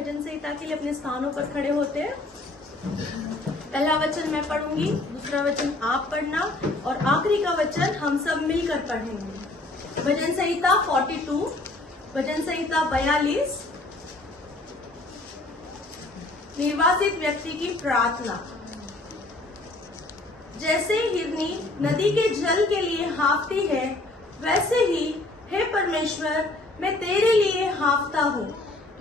भजन संहिता के लिए अपने स्थानों पर खड़े होते हैं। पहला वचन मैं पढ़ूंगी, दूसरा वचन आप पढ़ना और आखिरी का वचन हम सब मिलकर पढ़ेंगे। भजन संहिता 42, भजन संहिता 42, निर्वासित व्यक्ति की प्रार्थना। जैसे हिरनी नदी के जल के लिए हाँफती है, वैसे ही हे परमेश्वर मैं तेरे लिए हाँफता हूँ।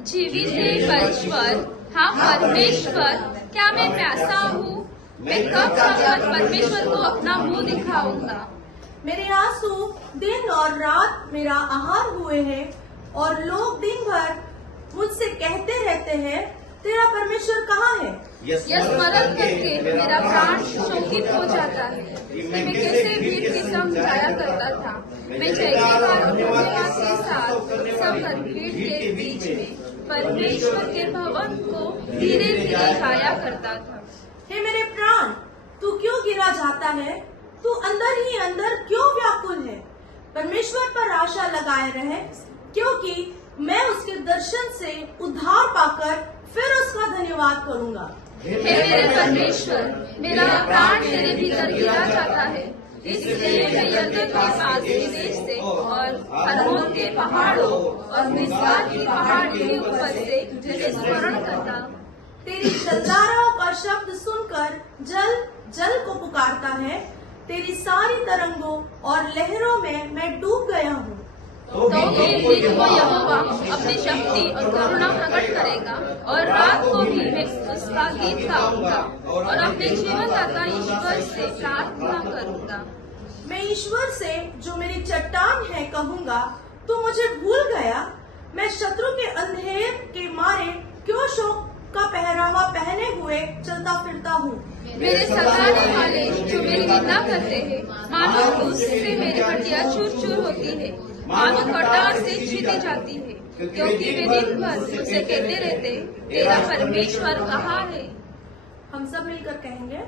जीवित है परमेश्वर, हाँ परमेश्वर, क्या मैं प्यासा हूँ? मैं कब तक परमेश्वर को अपना मुंह दिखाऊंगा? मेरे आंसू दिन और रात मेरा आहार हुए हैं और लोग दिन भर मुझसे कहते रहते हैं, तेरा परमेश्वर कहाँ है? यह स्मरण करके मेरा प्राण शोकित हो जाता है। मैं कैसे भीड़ की संग जाया करता था। मैं जयकार के साथ सब भीड़ के बीच में परमेश्वर के भवन को धीरे धीरे गाया करता था। हे मेरे प्राण, तू क्यों गिरा जाता है? तू अंदर ही अंदर क्यों व्याकुल है? परमेश्वर पर आशा लगाए रहे, क्योंकि मैं उसके दर्शन से उद्धार पाकर फिर उसका धन्यवाद करूंगा। हे मेरे परमेश्वर, मेरा प्राण तेरे भीतर गिरा जाता है, इसलिए मैं यरदन के पास विदेश से और हर्मोन के पहाड़ों और मिस्गार की पहाड़ के ऊपर से तेरे स्मरण करता। तेरी जलधाराओं का शब्द सुनकर जल जल को पुकारता है। तेरी सारी तरंगों और लहरों में मैं डूब गया हूँ। तो यहोवा अपनी शक्ति और करुणा प्रकट करेगा और रात को भी मैं उसका गीत गाऊंगा और अपने जीवनदाता ईश्वर से प्रार्थना करूंगा। मैं ईश्वर से जो मेरी चट्टान है कहूँगा, तू मुझे भूल गया। मैं शत्रु के अंधेर के मारे क्यों शोक का पहरावा पहने हुए चलता फिरता हूँ। मेरे सताने वाले जो मेरी निंदा करते हैं, मानो उससे मेरी हड्डियां चूर चूर होती है, मानो कटार से छीटी जाती है, क्योंकि वे दिन भर मुझसे कहते रहते, तेरा परमेश्वर कहाँ है? हम सब मिलकर कहेंगे,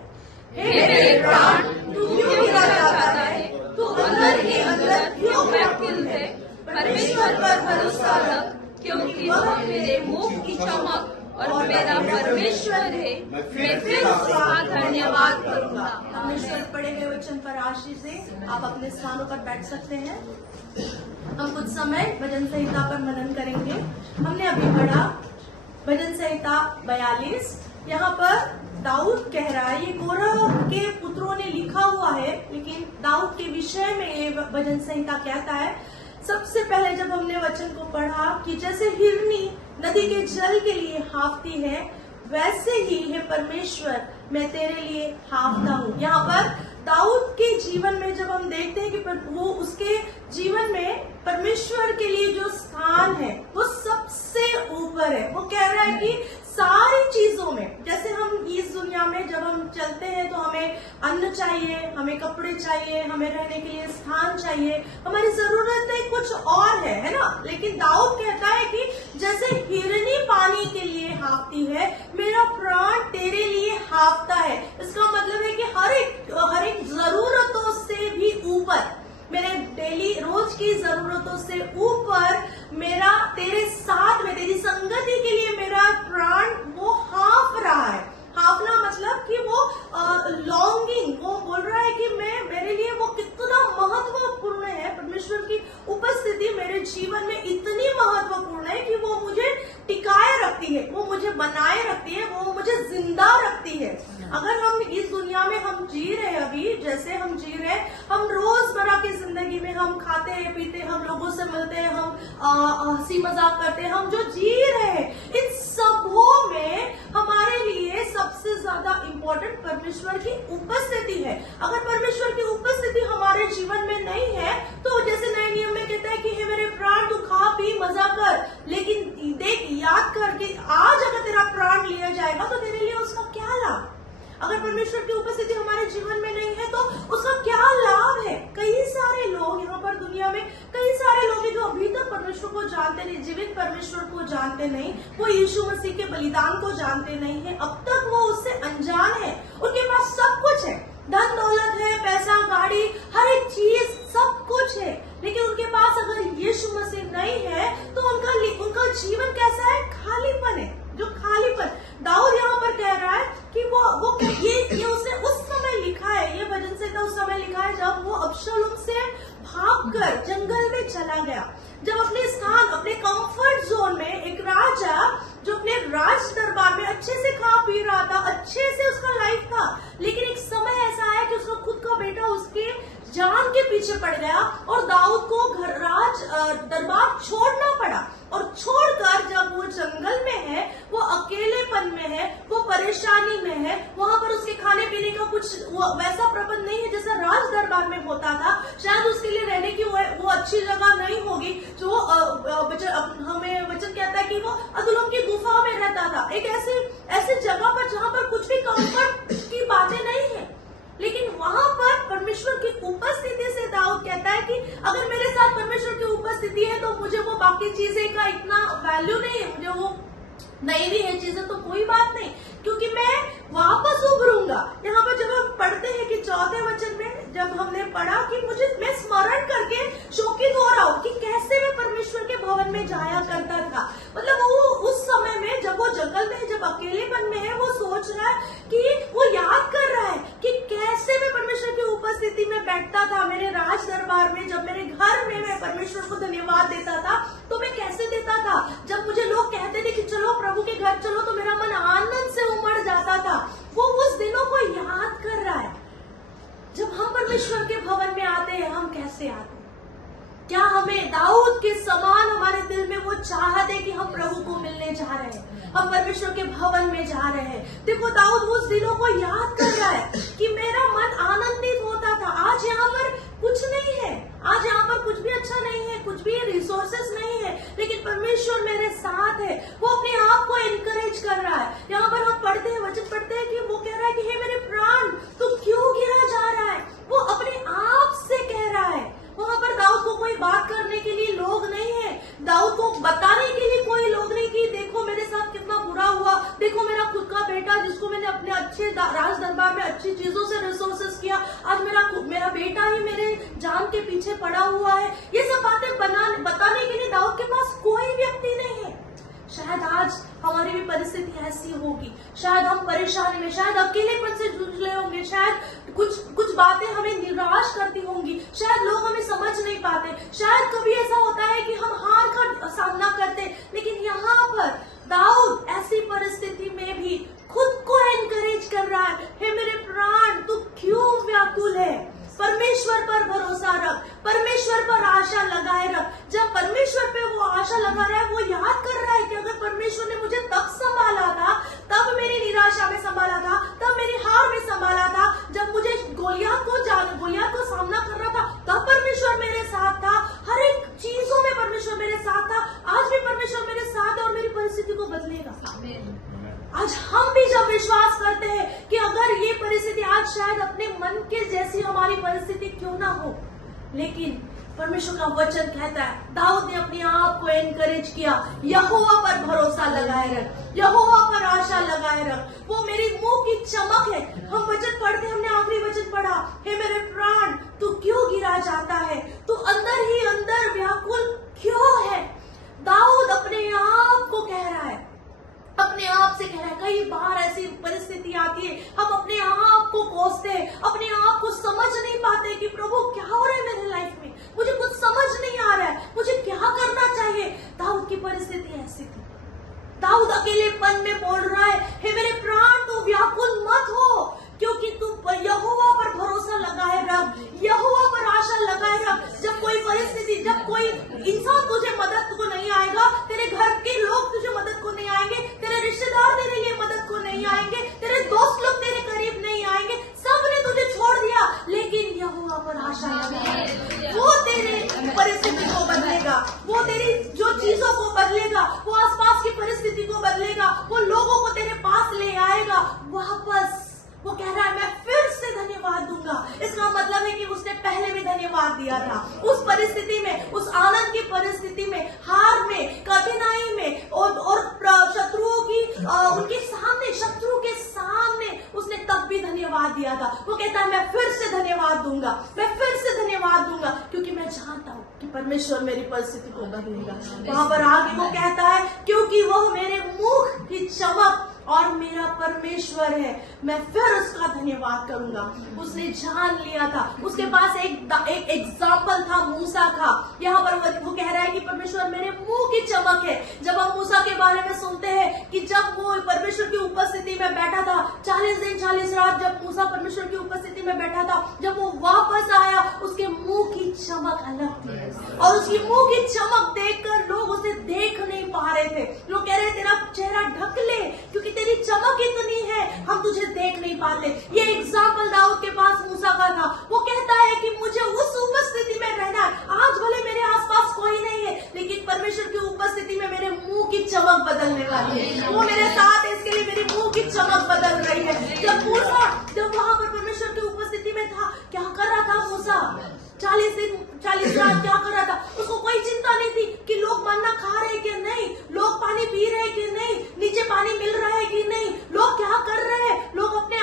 हे मेरे प्राण, तू क्यों गिरा जाता है? तू अंदर ही अंदर क्यों व्याकुल है? परमेश्वर पर भरोसा रख, क्योंकि वह मेरे मुख की चमक और मेरा परमेश्वर है। मैं फिर उसका धन्यवाद करूंगा। परमेश्वर पढ़े गए वचन पर आशीष से आप अपने स्थानों पर बैठ सकते हैं। हम कुछ समय भजन संहिता पर मनन करेंगे। हमने अभी पढ़ा भजन संहिता 42। यहाँ पर दाऊद कह रहा है, ये कोरह के पुत्रों ने लिखा हुआ है, लेकिन दाऊद के विषय में ये भजन संहिता कहता है। सबसे पहले जब हमने वचन को पढ़ा कि जैसे हिरनी नदी के जल के लिए हाँफती है, वैसे ही हे परमेश्वर मैं तेरे लिए हाँफता हूँ। यहाँ पर दाऊद के जीवन में जब हम देखते हैं कि वो उसके जीवन में परमेश्वर के लिए जो स्थान है वो सबसे ऊपर है। वो कह रहा है कि सारी चीजों में, जैसे हम इस दुनिया में जब हम चलते हैं तो हमें अन्न चाहिए, हमें कपड़े चाहिए, हमें रहने के लिए स्थान चाहिए, हमारी जरूरतें कुछ और है ना। लेकिन दाऊद कहता है कि जैसे हिरनी पानी के लिए हाँफती है, मेरा प्राण तेरे लिए हाँफता है। इसका मतलब है कि हर एक जरूरतों से भी ऊपर, मेरे डेली रोज की जरूरतों से ऊपर मेरा तेरे साथ में, तेरी संगति के लिए मेरा प्राण वो हाँफ रहा है। हाँफना मतलब कि वो लॉन्गिंग, वो बोल रहा है कि मेरे लिए वो कितना महत्वपूर्ण है। परमेश्वर की उपस्थिति मेरे जीवन में इतनी महत्वपूर्ण है कि वो मुझे टिकाए रखती है, वो मुझे बनाए रखती है, वो मुझे जिंदा रखती है। अगर हम इस दुनिया में हम जी रहे हैं, अभी जैसे हम जी रहे हैं, हम रोजमर्रा की जिंदगी में हम खाते हैं पीते हैं, हम लोगों से मिलते हैं, हम हंसी मजाक करते हैं, हम जो जी रहे हैं इन सबों में हमारे लिए सबसे ज्यादा इम्पोर्टेंट परमेश्वर की उपस्थिति है। अगर परमेश्वर की उपस्थिति हमारे जीवन में नहीं है तो जैसे नए नियम में कहता है कि हे मेरे प्राण तू खा पी मजा कर, लेकिन देख याद कर कि आज अगर तेरा प्राण लिया जाएगा तो तेरे लिए उसका क्या लाभ? अगर परमेश्वर की उपस्थिति हमारे जीवन में नहीं है तो उसका क्या लाभ है? कई सारे लोग यहाँ पर दुनिया में, कई सारे लोग हैं जो अभी तक परमेश्वर को जानते नहीं, जीवित परमेश्वर को जानते नहीं, वो यीशु मसीह के बलिदान को जानते नहीं है, अब तक वो उससे अनजान है। उनके पास सब कुछ है, धन दौलत है, पैसा गाड़ी, हर एक चीज सब कुछ है, लेकिन उनके पास अगर यीशु मसीह नहीं है तो उनका जीवन कैसा है? खालीपन है। भागकर जंगल में चला गया। जब अपने स्थान, अपने कंफर्ट जोन में एक राजा जो अपने राज दरबार में अच्छे से खा पी रहा था, अच्छे से उसका लाइफ था, लेकिन एक समय ऐसा आया कि उसका खुद का बेटा उसके जान के पीछे पड़ गया और दाऊद को घर राज दरबार छोड़ना पड़ा। और छोड़कर जब वो जंगल में है, वो अकेलेपन में है, वो परेशानी में है, वहां पर उसके खाने पीने का कुछ वैसा प्रबंध नहीं है जैसा राज दरबार में होता था। शायद उसके लिए रहने की वो अच्छी जगह नहीं होगी जो हमें वचन कहता है कि वो अदुल्लम की गुफा में रहता था, एक ऐसी जगह पर जहां पर कुछ भी कंफर्ट की बातें नहीं है। लेकिन वहां पर परमेश्वर की उपस्थिति से दाऊद कहता है कि अगर मेरे साथ परमेश्वर की उपस्थिति है तो मुझे वो बाकी चीजें का इतना वैल्यू नहीं है, मुझे वो नहीं भी है चीजें तो कोई बात नहीं, क्योंकि मैं वापस उभरूंगा। यहाँ पर जब हम पढ़ते हैं कि 4वें वचन में जब हमने पढ़ा कि मैं स्मरण करके शोकित हो रहा हूँ कि कैसे मैं परमेश्वर के भवन में जाया करता था। मतलब वो उस समय में जब वो जंगल में, जब अकेलेपन में है, वो सोच रहा है कि वो याद कर रहा है कि कैसे मैं परमेश्वर की उपस्थिति में बैठता था मेरे राज दरबार में। जब मेरे घर में मैं परमेश्वर को धन्यवाद देता था तो मैं कैसे देता था। जब मुझे लोग कहते थे कि चलो प्रभु के घर चलो तो मेरा मन आनंद से उमड़ जाता था। वो उस दिनों को याद कर रहा है। जब हम परमेश्वर के भवन में आते हैं, हम कैसे आते हैं? क्या हमें दाऊद के समान हमारे दिल में वो चाहत है कि हम प्रभु को मिलने जा रहे हैं, हम परमेश्वर के भवन में जा रहे हैं? देखो दाऊद उस दिनों को याद कर रहा है कि मेरा मन आनंदित होता था। आज यहाँ पर कुछ नहीं है, आज यहाँ पर कुछ भी अच्छा नहीं है, कुछ भी रिसोर्सेस नहीं है, लेकिन परमेश्वर मेरे साथ है। वो अपने आप को एनकरेज कर रहा है। यहाँ पर हम पढ़ते हैं, वचन पढ़ते हैं कि वो कह रहा है कि हे मेरे प्राण तू क्यों गिरा जा रहा है। वो अपने आप से कह रहा है। वहां पर दाऊद को कोई बात करने के लिए लोग नहीं है, दाऊद को बताने के लिए कोई लोग नहीं कि देखो मेरे साथ कितना बुरा हुआ, देखो मेरा खुद का बेटा जिसको मैंने अपने अच्छे राज दरबार में अच्छी चीजों से रिसोर्सेस किया, आज मेरा बेटा ही मेरे जान के पीछे पड़ा हुआ है। ये सब बातें बताने के लिए दाऊद के पास कोई व्यक्ति नहीं है। शायद आज हमारी भी परिस्थिति ऐसी होगी, शायद हम परेशानी में, शायद अकेलेपन से जूझ रहे होंगे, शायद कुछ बातें हमें निराश करती होंगी, शायद लोग हमें समझ नहीं पाते, शायद कभी ऐसा होता है कि हम हार का सामना करते। लेकिन यहाँ पर दाऊद ऐसी परिस्थिति में भी खुद को एनकरेज कर रहा है, हे मेरे प्राण तू क्यों व्याकुल है, परमेश्वर पर भरोसा रख, परमेश्वर पर आशा लगाए रख। जब परमेश्वर पे वो आशा लगा रहा है, वो याद कर रहा है कि अगर परमेश्वर ने मुझे तब संभाला था, तब मेरी निराशा में संभाला था, तब मेरी हार में संभाला था, जब मुझे गोलियत को सामना कर रहा था, तब परमेश्वर मेरे साथ था। हर एक चीजों में परमेश्वर मेरे साथ था। आज भी परमेश्वर मेरे साथ है और मेरी परिस्थिति को बदलेगा। आज हम भी जब विश्वास करते हैं कि अगर ये परिस्थिति आज शायद अपने मन के जैसी हमारी परिस्थिति क्यों ना हो, लेकिन परमेश्वर का वचन कहता है, दाऊद ने अपने आप को एनकरेज किया, यहोवा पर भरोसा लगाए रख, यहोवा पर आशा लगाए रख, वो मेरी मुंह की चमक है। हम वचन पढ़ते, हमने आखिरी वचन पढ़ा, हे मेरे प्राण तू क्यों गिरा जाता है, तू अंदर ही अंदर व्याकुल क्यों है। दाऊद अपने आप को कह रहा है, अपने आप से कह रहा है। कई बार ऐसी परिस्थिति आती है, हम अपने आप को कोसते हैं, अपने आप को समझ नहीं पाते कि प्रभु क्या हो रहा है मेरे लाइफ में, मुझे कुछ समझ नहीं आ रहा है, मुझे क्या करना चाहिए। दाऊद की परिस्थिति ऐसी थी। दाऊद अकेलेपन में बोल रहा है, हे मेरे प्राण तू व्याकुल मत हो, क्योंकि तू यहोवा पर भरोसा लगाए रख, यहोवा पर आशा लगाए रख। जब कोई परिस्थिति, जब कोई इंसान तुझे मदद को नहीं आएगा, तेरे घर के लोग तुझे मदद को नहीं आएंगे, तेरे रिश्तेदार तेरे लिए मदद को नहीं आएंगे, तेरे दोस्त लोग तेरे करीब नहीं आएंगे, सबने तुझे छोड़ दिया, लेकिन यहोवा पर आशा लगाए, वो तेरे परिस्थिति को बदलेगा, वो तेरी जो चीजों को बदलेगा, वो आसपास की परिस्थिति को बदलेगा, वो लोगों को तेरे पास ले आएगा वापस। वो कह रहा है मैं फिर से धन्यवाद दूंगा। इसका मतलब है कि उसने पहले भी धन्यवाद दिया था। उस परिस्थिति में, उस आनंद की परिस्थिति में, हार में, कठिनाई में और शत्रुओं की उनके सामने, शत्रु के सामने उसने तब भी धन्यवाद दिया था। वो कहता है मैं फिर से धन्यवाद दूंगा, मैं फिर से धन्यवाद दूंगा, क्योंकि मैं जानता हूँ कि परमेश्वर मेरी परिस्थिति को बदलेगा। वहां पर आगे वो कहता है, क्योंकि वह मेरे मुख की चमक और मेरा परमेश्वर है, मैं फिर उसका धन्यवाद करूंगा। उसने जान लिया था, उसके पास एक एग्जाम्पल था मूसा का। यहाँ पर वो कह रहा है कि परमेश्वर मेरे मुंह की चमक है। जब हम मूसा के बारे में सुनते हैं कि जब वो परमेश्वर की उपस्थिति में बैठा था 40 दिन 40 रात, जब मूसा परमेश्वर की उपस्थिति में बैठा था, जब वो वापस आया, उसके मुंह की चमक अलग थी और उसकी मुंह की चमक देखकर लोग उसे देख नहीं पा रहे थे। लोग कह रहे तेरा चेहरा ढक ले क्योंकि तेरी चमक इतनी है, हम तुझे देख नहीं पाते। ये एग्जाम्पल दाऊद के पास मूसा का था। वो कहता है कि मुझे उस उपस्थिति में रहना है। आज भले मेरे आसपास कोई नहीं है, लेकिन परमेश्वर की उपस्थिति में मेरे मुंह की चमक बदलने वाली है। वो मेरे साथ है, इसके लिए मेरी मुंह की चमक बदल रही है। जब मूसा वहां पर परमेश्वर की उपस्थिति में था, क्या कर रहा था मूसा? 40 दिन 40 रात क्या कर रहा था? उसको कोई चिंता नहीं थी कि लोग मन्ना खा रहे कि नहीं, लोग पानी पी रहे कि नहीं, नीचे पानी मिल रहा है कि नहीं, लोग क्या कर रहे हैं, लोग अपने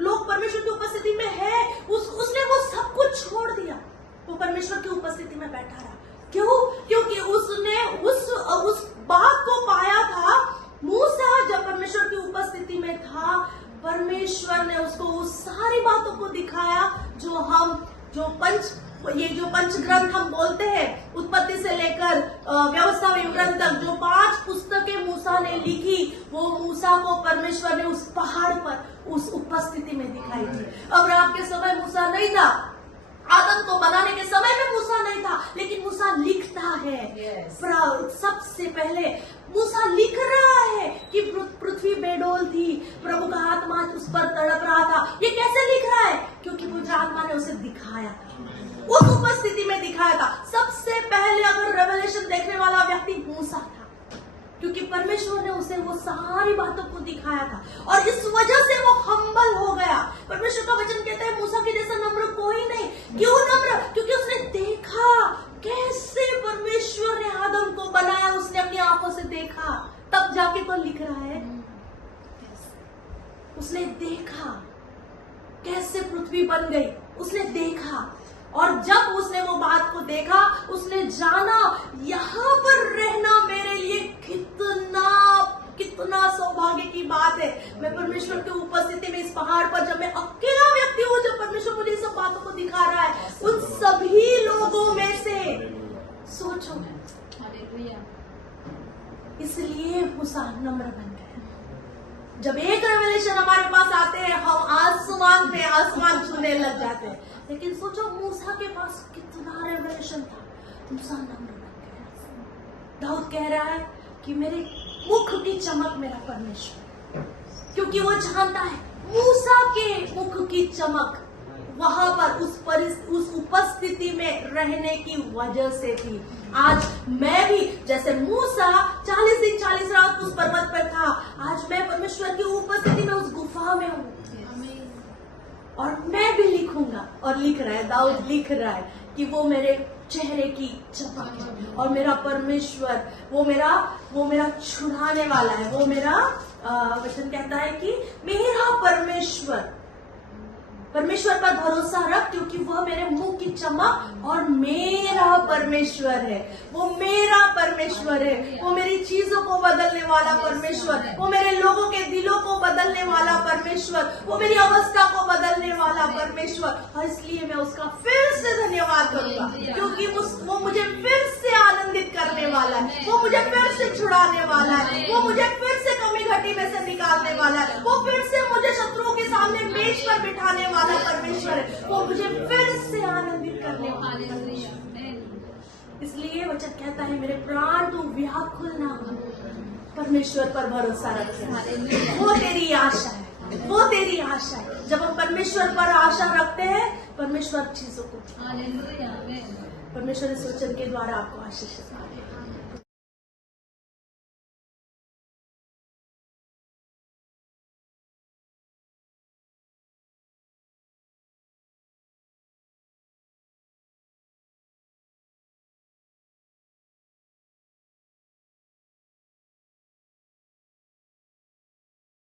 लोग परमेश्वर की उपस्थिति में है। उसने वो सब कुछ छोड़ दिया, वो परमेश्वर की उपस्थिति में बैठा रहा। क्यों? क्योंकि उसने उस बात को पाया था। मूसा जब परमेश्वर की उपस्थिति में था, परमेश्वर ने उसको उस सारी बातों को दिखाया जो पंच ग्रंथ हम बोलते हैं, उत्पत्ति से लेकर व्यवस्था विवरण तक, जो 5 पुस्तकें मूसा ने लिखी, वो मूसा को परमेश्वर ने उस पहाड़ पर उस उपस्थिति में दिखाई थी। अब्राहम के समय मूसा नहीं था, आदम को बनाने के समय में मूसा नहीं था, लेकिन मूसा लिखता है। सबसे पहले मूसा लिख रहा है कि पृथ्वी बेडोल थी, प्रभु का आत्मा उस पर तड़प रहा था। ये कैसे लिख रहा है? क्योंकि वो आत्मा ने उसे दिखाया था, उस उपस्थिति में दिखाया था। सबसे पहले अगर रेवलेशन देखने वाला व्यक्ति मूसा था, क्योंकि परमेश्वर ने उसे वो सारी बातों को दिखाया था और इस वजह से वो हम्बल हो गया। परमेश्वर का वचन कहता है मूसा के जैसा नम्र कोई नहीं। क्यों नम्र? क्योंकि उसने देखा कैसे परमेश्वर ने आदम को बनाया, उसने अपनी आंखों से देखा, तब जाके तो लिख रहा है। उसने देखा कैसे पृथ्वी बन गई, उसने देखा, और जब उसने वो बात को देखा, उसने जाना यहाँ पर रहना मेरे लिए कितना सौभाग्य की बात है। मैं परमेश्वर की उपस्थिति में इस पहाड़ पर, जब मैं अकेला व्यक्ति हूँ, जब परमेश्वर मुझे सब बातों को दिखा रहा है, उन सभी लोगों में से सोचो, इसलिए मूसा नम्र बन गया। जब एक रेवलेशन हमारे पास आते हैं, हम आसमान पे आसमान छूने लग जाते हैं। लेकिन सोचो मूसा के पास कितना रेवलेशन था, मूसा नम्र बन गया। दाऊद कह रहा है कि मेरे मुख की चमक मेरा परमेश्वर, क्योंकि वो जानता है मूसा के मुख की चमक वहां पर उस उपस्थिति में रहने की वजह से थी। आज मैं भी जैसे मूसा 40 दिन 40 रात उस पर्वत पर था, आज मैं परमेश्वर की उपस्थिति में उस गुफा में हूँ और मैं भी लिखूंगा। और लिख रहा है, दाऊद लिख रहा है कि वो मेरे चेहरे की चमक है और मेरा परमेश्वर वो मेरा छुड़ाने वाला है। वो मेरा वचन कहता है कि मेरा परमेश्वर पर भरोसा रख, क्योंकि वह मेरे मुंह की चमक और मेरा परमेश्वर है। वो मेरा परमेश्वर है, वो मेरी चीजों को बदलने वाला परमेश्वर, वो मेरे लोगों के दिलों को बदलने वाला परमेश्वर, वो मेरी अवस्था को बदलने वाला परमेश्वर। और इसलिए मैं उसका फिर से धन्यवाद करूंगा, क्योंकि वो मुझे फिर से आनंदित करने वाला है, वो मुझे फिर से छुड़ाने वाला है, वो मुझे फिर से कमी घटी में से निकालने वाला है, वो फिर से मुझे शत्रुओं के सामने मेज पर बिठाने वाला परमेश्वर है, वो मुझे फिर से आनंदित करने वाला है। इसलिए वचन कहता है मेरे प्राण तू व्याकुल ना हो, परमेश्वर पर भरोसा रखे। वो तेरी आशा है, वो तेरी आशा है। जब हम परमेश्वर पर आशा रखते हैं, परमेश्वर चीजों को, परमेश्वर इस वचन के द्वारा आपको आशीष